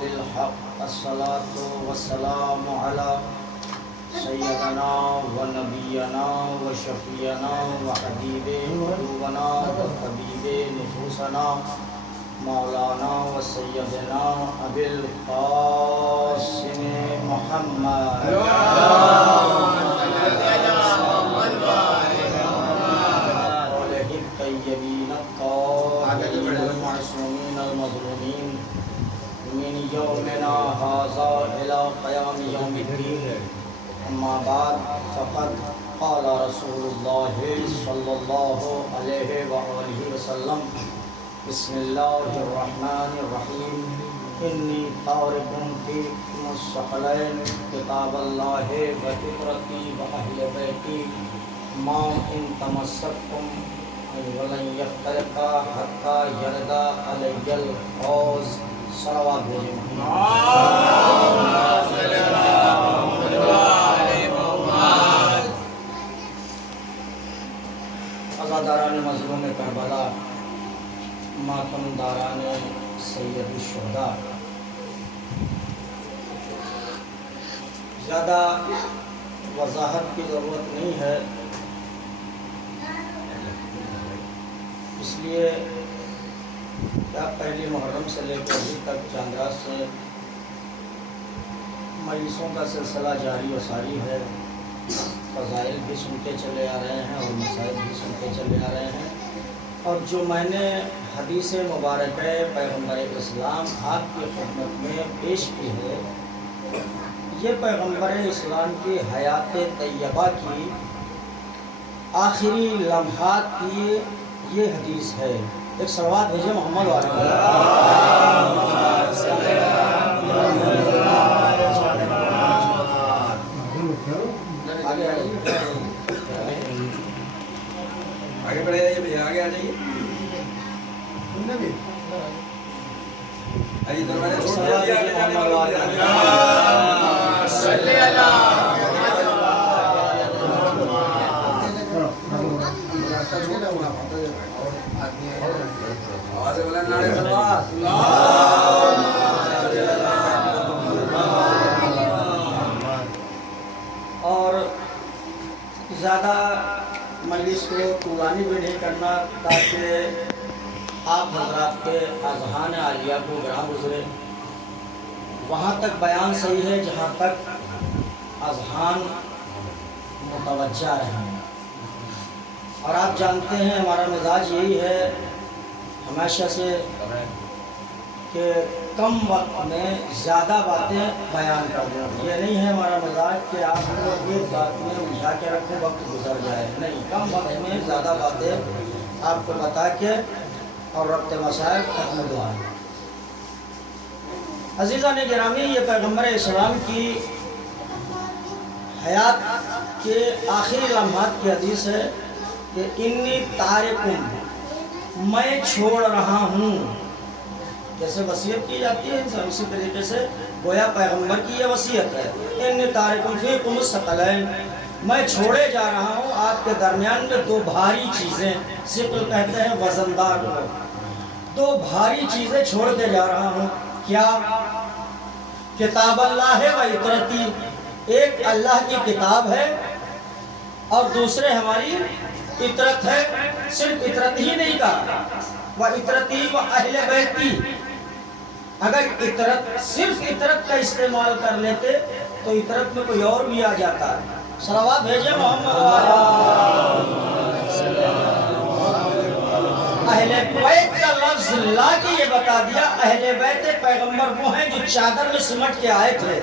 بالحق الصلاة والسلام على سيدنا ونبينا وشفيعنا وحبيب قلوبنا وطبيب نفوسنا مولانا وسيدنا أبي القاسم محمد وآله الطيبين الطاهرين المعصومين المظلومين من يومنا هذا إلى قيام يوم الدين. أما بعد فقد قال رسول الله صلى الله عليه وآله وسلم بسم الله الرحمن الرحيم إني تارك فيكم الثقلين كتاب الله وفطرتي وأهل بيتي ما إن تمسكتم ولن يفترقا حتى يرد علي الفوز. صلوات عزاداران مظلوم کربلا، ماتم داران سید الشہداء، زیادہ وضاحت کی ضرورت نہیں ہے، اس لیے کیا پہلی محرم سے لے کر ابھی تک چاندرات سے مجلسوں کا سلسلہ جاری و ساری ہے. فضائل بھی سنتے چلے آ رہے ہیں اور مسائل بھی سنتے چلے آ رہے ہیں. اور جو میں نے حدیث مبارک پیغمبر اسلام آپ کی خدمت میں پیش کی ہے، یہ پیغمبر اسلام کی حیات طیبہ کی آخری لمحات کی یہ حدیث ہے. ایک صلوات بھیجیں محمد والے. آگے بڑھے جائیے بھیا، آگے آ جائیے. آئیے دروازے چھوڑ دیجیے، آگے جانے والے. آواز بلند نعرہ صلوات. اور زیادہ مجلس کو طولانی بھی نہیں کرنا تاکہ آپ حضرات کے اذہان عالیہ کو گراں گزرے. وہاں تک بیان صحیح ہے جہاں تک اذہان متوجہ رہیں. اور آپ جانتے ہیں ہمارا مزاج یہی ہے ہمیشہ سے کہ کم وقت میں زیادہ باتیں بیان کر دیں. یہ نہیں ہے ہمارا مزاج کہ آپ کو ایک بات میں الجھا کے رکھیں وقت گزر جائے. نہیں، کم وقت میں زیادہ باتیں آپ کو بتا کے اور ربط مسائل ختم دعا. عزیزان گرامی، یہ پیغمبر اسلام کی حیات کے آخری لمحات کی حدیث ہے کہ انی تارکم، میں چھوڑ رہا ہوں. جیسے وصیت کی جاتی ہے اسی طریقے سے گویا پیغمبر کی یہ وصیت ہے. انی تارکم فیکم الثقلین، میں چھوڑے جا رہا ہوں آپ کے درمیان میں دو بھاری چیزیں. ثقل کہتے ہیں وزندار کو. دو بھاری چیزیں چھوڑ کے جا رہا ہوں. کیا؟ کتاب اللہ و اطرتی، ایک اللہ کی کتاب ہے اور دوسرے ہماری اطرت ہے. صرف اطرت ہی نہیں کہا، و اطرتی و اہل بیتی. اگر اطرت صرف اطرت کا استعمال کر لیتے تو اطرت میں کوئی اور بھی آ جاتا ہے. صلوات بھیجیں محمد اہل بیت کا لفظ لا کے یہ بتا دیا اہل بیت پیغمبر وہ ہیں جو چادر میں سمٹ کے آئے تھے،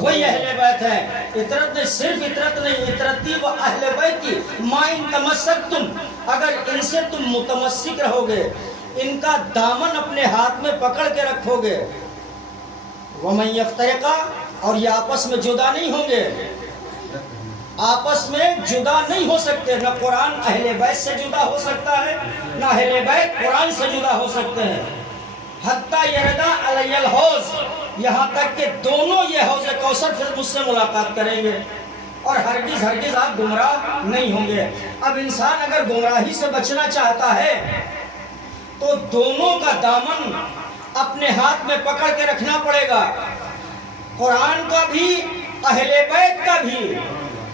وہی اہل بیت ہیں. اطرت نے صرف اطرت نہیں، اطرتی و اہل بیت کی. ما ان تمسکتم، اگر ان سے تم متمسک رہو گے، ان کا دامن اپنے ہاتھ میں پکڑ کے رکھو گے. ومن یفترقا، اور یہ آپس میں جدا نہیں ہوں گے. آپس میں جدا نہیں ہو سکتے. نہ قرآن اہل بیت سے جدا ہو سکتا ہے، نہ اہل بیت قرآن سے جدا ہو سکتے ہیں. حتیٰ یردا علی الحوض، یہاں تک کہ دونوں یہ حوض کوثر پھر مجھ سے ملاقات کریں گے اور ہرگز آپ گمراہ نہیں ہوں گے. اب انسان اگر گمراہی سے بچنا چاہتا ہے تو دونوں کا دامن اپنے ہاتھ میں پکڑ کے رکھنا پڑے گا، قرآن کا بھی اہل بیت کا بھی۔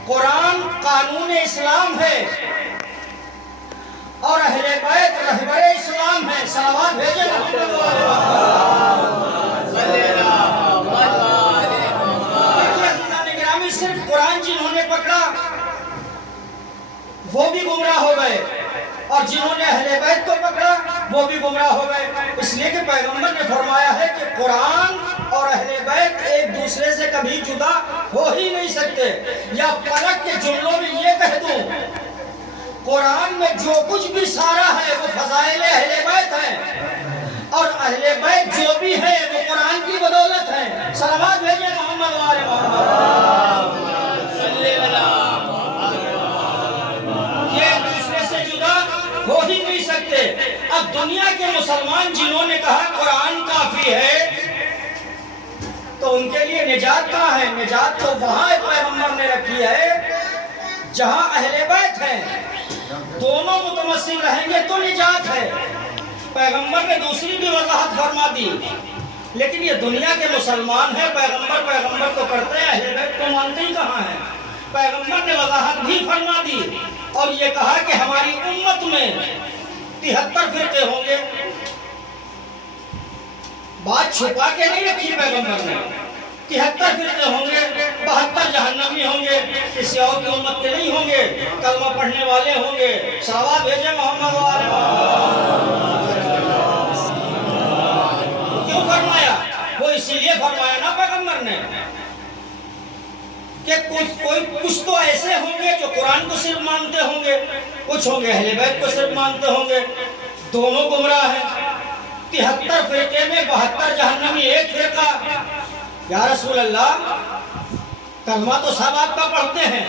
قرآن قانون اسلام ہے اور اہل بیت رہبر اسلام ہے۔ صلوات بھیجیں محمد گرامی، صرف قرآن جنہوں نے پکڑا وہ بھی گمراہ ہو گئے، اور جنہوں نے اہل بیت کو پکڑا وہ بھی گمراہ ہو گئے، اس لیے کہ پیغمبر نے فرمایا ہے کہ قرآن اور اہل بیت ایک دوسرے سے کبھی جدا ہو ہی نہیں سکتے۔ یا پلک کے جملوں میں یہ کہہ دوں، قرآن میں جو کچھ بھی سارا ہے وہ فضائل اہل بیت ہے، اور اہل بیت جو بھی ہے وہ قرآن کی بدولت ہے۔ صلوات بھیجیں محمد و آل محمد۔ یہ ایک دوسرے سے جدا ہو ہی نہیں سکتے۔ اب دنیا کے مسلمان جنہوں نے کہا قرآن کافی ہے، تو ان کے لیے نجات کہاں ہے؟ نجات تو وہاں پیغمبر نے رکھی ہے جہاں اہل بیت ہیں، دونوں متمثل رہیں گے تو نجات ہے۔ پیغمبر نے دوسری بھی وضاحت فرما دی، لیکن یہ دنیا کے مسلمان ہیں، پیغمبر تو کرتے ہیں، اہل بیت کو مانتے ہی کہاں ہیں؟ پیغمبر نے وضاحت بھی فرما دی اور یہ کہا کہ ہماری امت میں 73 فرقے ہوں گے۔ بات چھپا کے نہیں رکھی پیغمبر نے، 73 فرقے ہوں گے، 72 جہنمی ہوں گے، کسی اور کی امت کے نہیں ہوں گے، کلمہ پڑھنے والے ہوں گے۔ صلوات بھیجیں محمد و آل محمد۔ کیوں فرمایا؟ وہ اسی لیے فرمایا نا پیغمبر نے کہ کچھ تو ایسے ہوں گے جو قرآن کو صرف مانتے ہوں گے، کچھ ہوں گے اہل بیت کو صرف مانتے ہوں گے، دونوں گمراہ ہیں۔ 73 فرقے میں 72 جہنمی، ایک فرقہ۔ یا رسول اللہ، کلمہ تو سب آپ کا پڑھتے ہیں،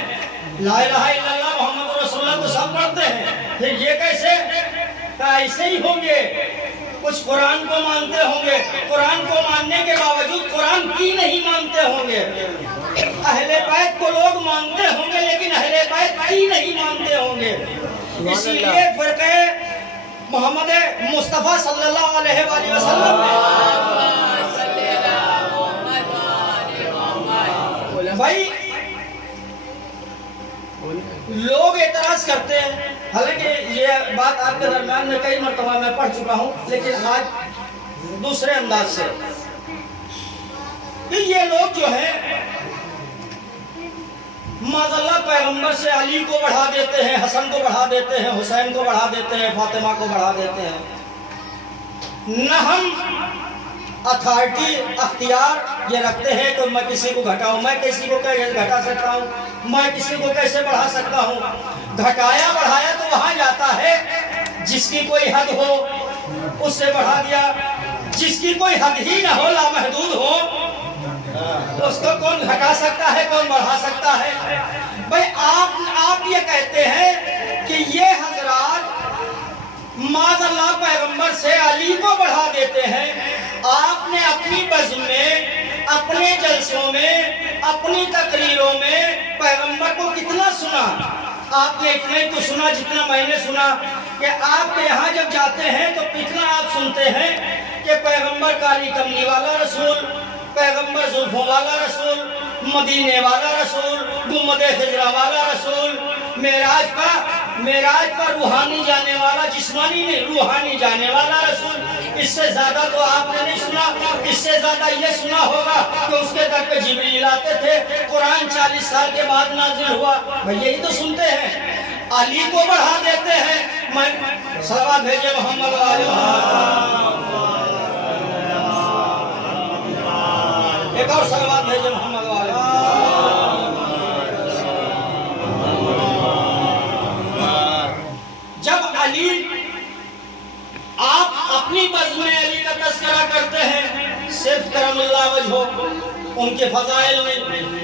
لا الہ الا اللہ محمد رسول اللہ تو سب پڑھتے ہیں، پھر یہ کیسے؟ ایسے ہی ہوں گے، کچھ قرآن کو مانتے ہوں گے، قرآن کو ماننے کے باوجود قرآن کی نہیں مانتے ہوں گے۔ اہل بیت کو لوگ مانتے ہوں گے لیکن اہل بیت کی نہیں مانتے ہوں گے۔ اسی لیے فرقہ محمد مصطفیٰ صلی اللہ علیہ وآلہ وسلم نے بھائی لوگ اعتراض کرتے ہیں، حالانکہ یہ بات آپ کے درمیان میں کئی مرتبہ میں پڑھ چکا ہوں، لیکن آج دوسرے انداز سے، کہ یہ لوگ جو ہیں معذاللہ پیغمبر سے علی کو بڑھا دیتے ہیں، حسن کو بڑھا دیتے ہیں، حسین کو بڑھا دیتے ہیں، فاطمہ کو بڑھا دیتے ہیں۔ نہ ہم اتھارٹی اختیار یہ رکھتے ہیں کہ میں کسی کو گھٹاؤں، میں کسی کو کیسے گھٹا سکتا ہوں، میں کسی کو کیسے بڑھا سکتا ہوں۔ گھٹایا بڑھایا تو وہاں جاتا ہے جس کی کوئی حد ہو اس سے بڑھا دیا، جس کی کوئی حد ہی نہ ہو، لامحدود ہو، اس کو کون گھٹا سکتا ہے، کون بڑھا سکتا ہے؟ بھئی آپ یہ کہتے ہیں کہ یہ حضرات معاذ اللہ پیغمبر سے علی کو بڑھا دیتے ہیں۔ آپ نے اپنی بزم میں، اپنے جلسوں میں، اپنی تقریروں میں پیغمبر کو کتنا سنا؟ آپ نے اتنا ہی تو سنا جتنا میں نے سنا، کہ آپ کے یہاں جب جاتے ہیں تو کتنا آپ سنتے ہیں کہ پیغمبر کالی کملی والا رسول، پیغمبر زلفوں والا رسول، مدینے والا رسول، گنبد خضرا والا رسول، معراج پر روحانی جانے والا، جسمانی نہیں روحانی جانے والا رسول۔ اس سے زیادہ تو آپ نے نہیں سنا۔ اس سے زیادہ یہ سنا ہوگا کہ اس کے در پہ جبریل آتے تھے، قرآن 40 سال کے بعد نازل ہوا، بھئی یہی تو سنتے ہیں۔ علی کو بڑھا دیتے ہیں۔ صلوات بھیجے محمد و آل محمد۔ ایک اور صلوات بھیجے محمد و آل محمد۔ جب علی، آپ اپنی بزم میں علی کا تذکرہ کرتے ہیں، صرف کرم اللہ وجہو، ان کے فضائل میں،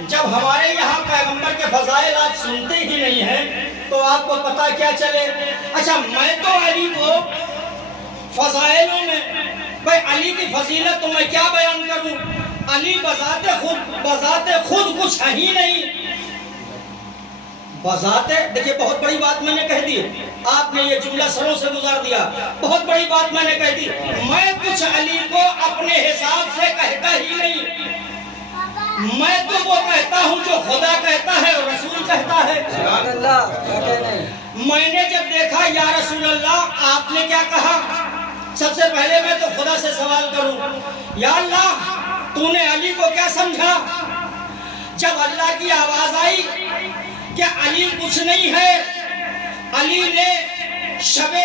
جب ہمارے یہاں پیغمبر کے فضائل آپ سنتے ہی نہیں ہیں تو آپ کو پتہ کیا چلے؟ اچھا میں تو علی کو فضائلوں میں، بھئی علی کی فضیلت تو میں کیا بیان کروں؟ علی بذات خود کچھ ہے ہی نہیں، بذات دیکھیے بہت بڑی بات میں نے کہہ دی، آپ نے یہ جملہ سروں سے گزار دیا، بہت بڑی بات میں نے کہہ دی، میں کچھ علی کو اپنے حساب سے کہتا ہی نہیں، میں تو وہ کہتا ہوں جو خدا کہتا ہے اور رسول کہتا ہے۔ سبحان اللہ، کیا کہنا ہے؟ میں نے جب دیکھا یا رسول اللہ آپ نے کیا کہا، سب سے پہلے میں تو خدا سے سوال کروں، یا اللہ تو نے علی کو کیا سمجھا؟ جب اللہ کی آواز آئی کہ علی کچھ نہیں ہے، علی نے شب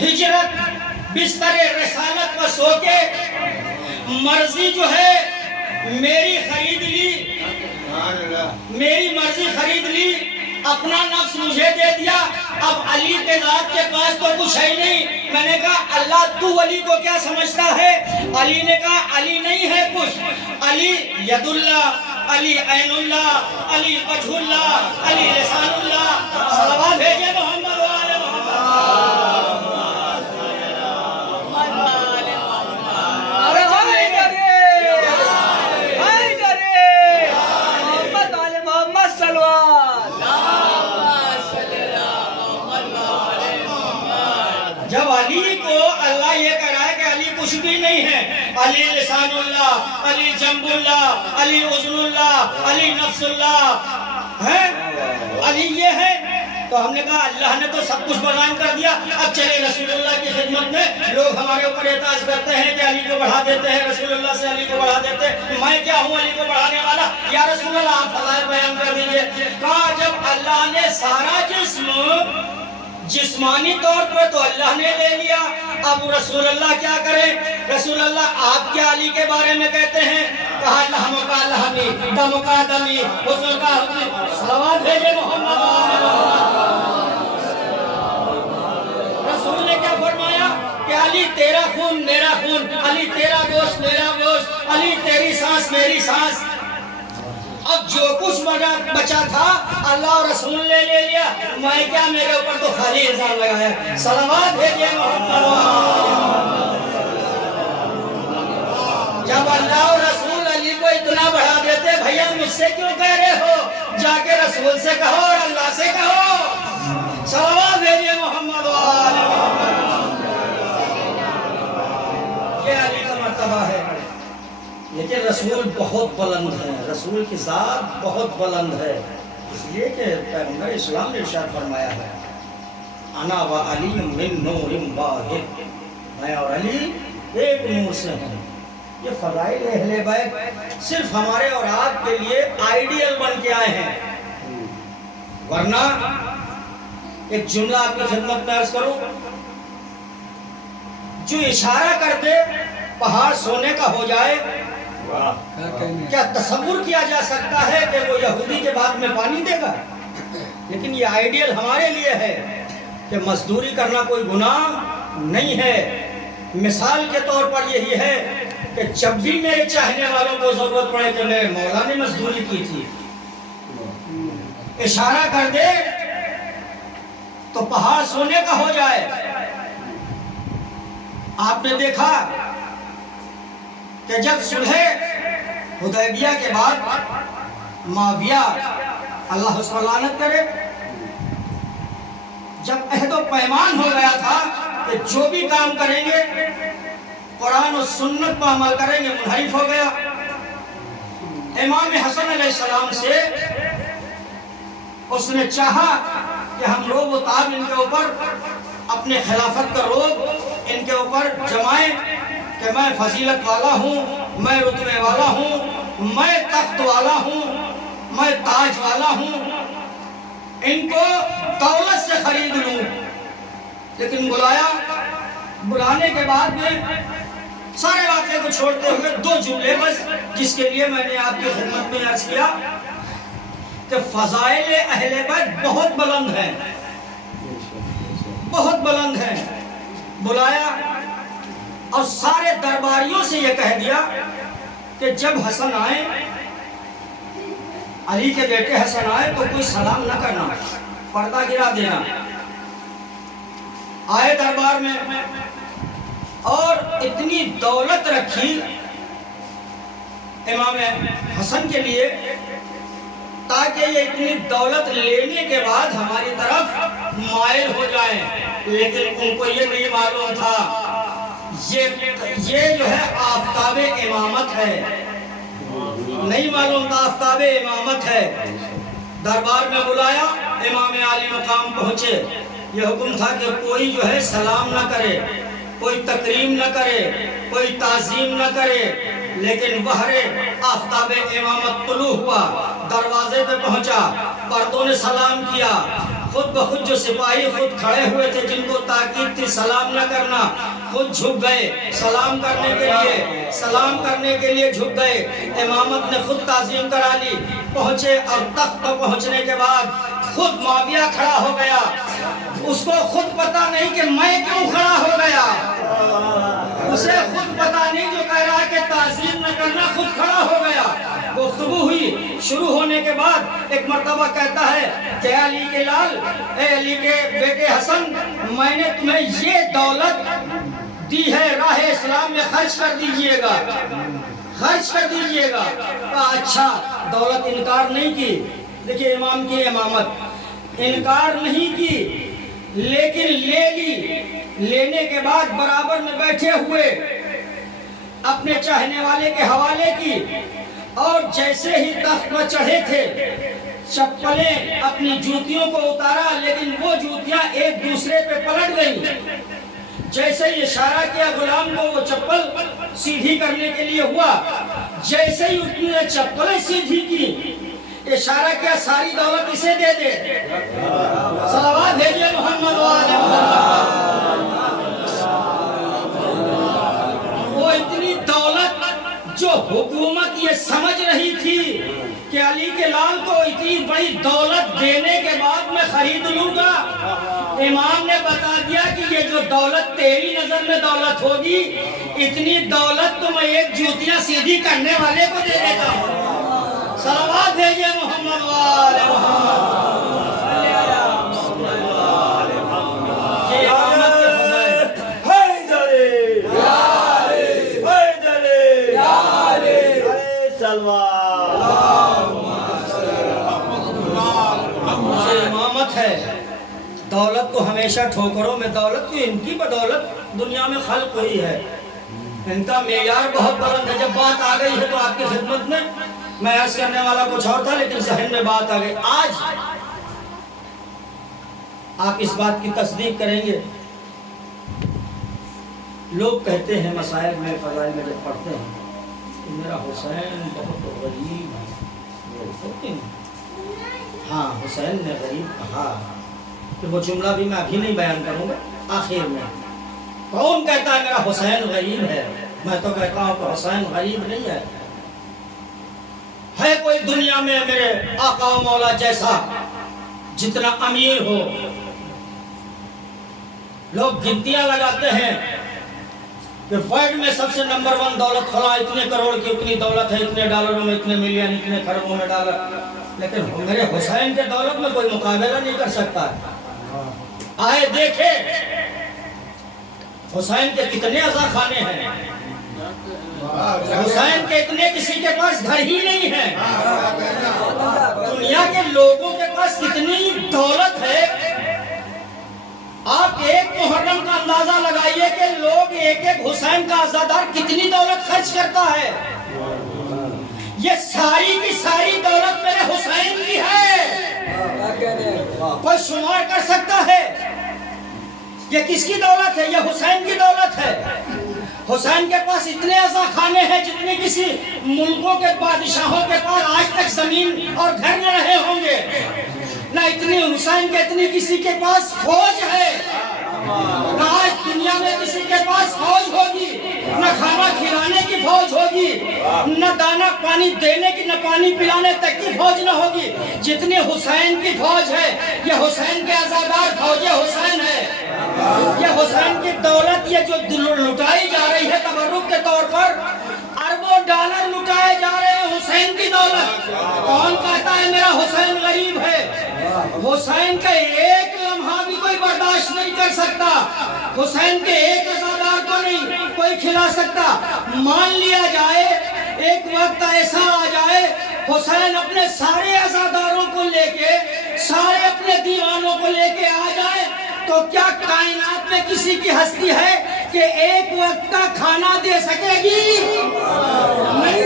ہجرت بستر رسالت پر سو کے مرضی جو ہے میری خرید لی، میری مرضی خرید لی، اپنا نفس مجھے دے دیا، اب علی کے ذات کے پاس تو کچھ ہے نہیں۔ میں نے کہا اللہ تو علی کو کیا سمجھتا ہے؟ علی نے کہا علی نہیں ہے کچھ، علی ید اللہ، علی عین اللہ، علی وجہ اللہ، علی لسان اللہ۔ صلوات بھیجے محمد و آل جب علی کو اللہ یہ کہہ رہا ہے کہ علی کچھ بھی نہیں ہے، علی لسان اللہ، علی جنب اللہ، علی اذن اللہ، علی نفس اللہ ہے، علی یہ ہے، تو ہم نے کہا اللہ نے تو سب کچھ بیان کر دیا، اب چلے رسول اللہ کی خدمت میں۔ لوگ ہمارے اوپر اعتراض کرتے ہیں کہ علی کو بڑھا دیتے ہیں، رسول اللہ سے علی کو بڑھا دیتے ہیں، میں کیا ہوں علی کو بڑھانے والا؟ یا رسول اللہ آپ فضائل بیان کر دیجئے۔ کہا جب اللہ نے سارا جسم جسمانی طور پر تو اللہ نے لے لیا، اب رسول اللہ کیا کریں؟ رسول اللہ آپ کیا علی کے بارے میں کہتے ہیں؟ کہا لحم کا لحمی، دم کا دمی، حسن کا حسنی۔ صلوات بھیجے محمد۔ رسول نے کیا فرمایا کہ علی تیرا خون میرا خون، علی تیرا گوشت میرا گوشت، علی تیری سانس میری سانس۔ اب جو کچھ بچا تھا اللہ اور رسول نے لے لیا، میں کیا، میرے اوپر تو خالی الزام لگا ہے۔ صلوات بھیجئے محمد۔ جب اللہ اور رسول علی کو اتنا بڑھا دیتے، بھیا مجھ سے کیوں کہہ رہے ہو؟ جا کے رسول سے کہو اور اللہ سے کہو۔ صلوات بھیجئے محمد و آل محمد۔ یہ علی کا مرتبہ ہے، لیکن رسول بہت بلند ہے، رسول کی ذات بہت بلند ہے، اس لیے کہ پیغمبر اسلام نے ارشاد فرمایا ہے انا و علی من نور واحد، میں اور علی ایک نور سے ہیں۔ یہ فضائل اہل بیت صرف ہمارے اور آپ کے لیے آئیڈیل بن کے آئے ہیں، ورنہ ایک جملہ آپ کی خدمت میں عرض کروں، جو اشارہ کر دے پہاڑ سونے کا ہو جائے، کیا تصور کیا جا سکتا ہے کہ وہ یہودی کے بعد میں پانی دے گا؟ لیکن یہ آئیڈیل ہمارے لیے ہے کہ مزدوری کرنا کوئی گناہ نہیں ہے۔ مثال کے طور پر یہی ہے کہ جب بھی میرے چاہنے والوں کو ضرورت پڑے کہ میرے مولا نے مزدوری کی تھی، اشارہ کر دے تو پہاڑ سونے کا ہو جائے۔ آپ نے دیکھا کہ جب صلح حدیبیہ کے بعد معاویہ اللہ اس پر لعنت کرے، جب عہد و پیمان ہو گیا تھا کہ جو بھی کام کریں گے قرآن و سنت پر عمل کریں گے، منحرف ہو گیا۔ امام حسن علیہ السلام سے اس نے چاہا کہ ہم روب و تاب ان کے اوپر، اپنے خلافت کا روب ان کے اوپر جمائیں کہ میں فضیلت والا ہوں، میں رتبے والا ہوں، میں تخت والا ہوں، میں تاج والا ہوں، ان کو دولت سے خرید لوں۔ لیکن بلانے کے بعد میں سارے واقعے کو چھوڑتے ہوئے دو جملے بس، جس کے لیے میں نے آپ کی خدمت میں عرض کیا کہ فضائل اہل بیت بہت بلند ہیں، بہت بلند ہیں۔ بلایا اور سارے درباریوں سے یہ کہہ دیا کہ جب حسن آئے، علی کے بیٹے حسن آئے تو کوئی سلام نہ کرنا، پردہ گرا دینا۔ آئے دربار میں اور اتنی دولت رکھی امام حسن کے لیے تاکہ یہ اتنی دولت لینے کے بعد ہماری طرف مائل ہو جائیں، لیکن ان کو یہ نہیں معلوم تھا یہ جو ہے آفتاب امامت ہے، نہیں معلوم تھا آفتاب امامت ہے۔ دربار میں بلایا، امام عالی مقام پہنچے، یہ حکم تھا کہ کوئی جو ہے سلام نہ کرے، کوئی تکریم نہ کرے، کوئی تعظیم نہ کرے، لیکن بہر آفتاب امامت طلوع ہوا، دروازے پہ پہنچا، پردوں نے سلام کیا، خود بخود جو سپاہی خود کھڑے ہوئے تھے جن کو تاکید تھی سلام نہ کرنا، خود جھک گئے سلام کرنے کے لیے جھک گئے۔ امامت نے خود تعظیم کرا لی، پہنچے اور تخت پر پہنچنے کے بعد خود معاویہ کھڑا ہو گیا، اس کو خود پتا نہیں کہ میں کیوں کھڑا ہو گیا، اسے خود پتا نہیں، جو کہہ رہا ہے کہ تعظیم نہ کرنا، خود کھڑا ہو گیا۔ گفتگو ہوئی، شروع ہونے کے بعد ایک مرتبہ کہتا ہے کہ علی کے لال، اے علی کے بیٹے حسن، میں نے تمہیں یہ دولت دی ہے، راہ اسلام میں خرچ کر دیجئے گا، خرچ کر دیجئے گا۔ کہا اچھا، دولت انکار نہیں کی۔ دیکھیں امام کی امامت، انکار نہیں کی لیکن لے لی، لینے کے بعد برابر میں بیٹھے ہوئے اپنے چاہنے والے کے حوالے کی، اور جیسے ہی تخت پر چڑھے تھے چپلیں اپنی جوتیوں کو اتارا، لیکن وہ جوتیاں ایک دوسرے پہ پلٹ گئیں۔ جیسے ہی اشارہ کیا غلام کو، وہ چپل سیدھی کرنے کے لیے ہوا، جیسے ہی اس نے چپلیں سیدھی کی، اشارہ کیا ساری دولت اسے دے دے۔ صلوات بھیجئے محمد وآلہ محمد۔ وہ اتنی دولت جو حکومت یہ سمجھ رہی تھی کہ علی کے لال کو اتنی بڑی دولت دینے کے بعد میں خرید لوں گا، امام نے بتا دیا کہ یہ جو دولت تیری نظر میں دولت ہوگی، اتنی دولت تو میں ایک جوتیاں سیدھی کرنے والے کو دے دیتا ہوں۔ صلوات بھیجئے محمد وآلہ محمد۔ یہ امامت کے فضائل، یہ امامت ہے۔ دولت کو ہمیشہ ٹھوکروں میں، دولت کی ان کی بدولت دنیا میں خلق ہوئی ہے، ان کا معیار بہت بلند ہے۔ جب بات آ گئی ہے تو آپ کی خدمت میں عرض کرنے والا کچھ اور تھا، لیکن ذہن میں بات آ گئی۔ آج آپ اس بات کی تصدیق کریں گے، لوگ کہتے ہیں مسائل میں، فضائل میں جب پڑھتے ہیں کہ میرا حسین بہت غریب ہے۔ ہاں، حسین نے غریب کہا، کہ وہ جملہ بھی میں ابھی نہیں بیان کروں گا، آخر میں۔ کون کہتا ہے میرا حسین غریب ہے؟ میں تو کہتا ہوں کہ حسین غریب نہیں ہے۔ ہے کوئی دنیا میں میرے آقا و مولا جیسا جتنا امیر ہو؟ لوگ گنتیاں لگاتے ہیں کہ ورلڈ میں سب سے نمبر 1 دولت فلاں، اتنے کروڑ کی اتنی دولت ہے، اتنے ڈالروں میں اتنے ملین، اتنے کھربوں میں ڈالر، لیکن میرے حسین کے دولت میں کوئی مقابلہ نہیں کر سکتا۔ آئے دیکھے حسین کے کتنے عزا خانے ہیں، حسین کے اتنے کسی کے پاس گھر ہی نہیں ہے، دنیا کے لوگوں کے پاس کتنی دولت ہے۔ آپ ایک محرم کا اندازہ لگائیے کہ لوگ ایک ایک حسین کا عزادار کتنی دولت خرچ کرتا ہے۔ یہ ساری کی ساری دولت میرے حسین کی ہے، کوئی شمار کر سکتا ہے؟ یہ کس کی دولت ہے؟ یہ حسین کی دولت ہے۔ حسین کے پاس اتنے عزا خانے ہیں جتنے کسی ملکوں کے بادشاہوں کے پاس آج تک زمین اور گھر نہ رہے ہوں گے، نہ اتنی حسین کے اتنی کسی کے پاس فوج ہے، نہ آج دنیا میں کسی کے پاس فوج ہوگی، نہ کھانا کھلانے کی فوج ہوگی، نہ دانا پانی دینے کی، نہ پانی پلانے تک کی فوج نہ ہوگی، جتنی حسین کی فوج ہے۔ یہ حسین کے عزادار فوج حسین ہے، یہ حسین کی دولت، یہ جو لٹائی جا رہی ہے تبرک کے طور پر، اربوں ڈالر لٹائے جا رہے ہیں حسین کی دولت۔ کون کہتا ہے میرا حسین غریب ہے؟ حسین کا ایک لمحہ بھی کوئی برداشت نہیں کر سکتا، حسین کے ایک عزادار کو نہیں کوئی کھلا سکتا۔ مان لیا جائے ایک وقت ایسا آ جائے حسین اپنے سارے عزاداروں کو لے کے، سارے اپنے دیوانوں کو لے کے آ جائے تو کیا کائنات میں کسی کی ہستی ہے کہ ایک وقت کا کھانا دے سکے گی؟ نہیں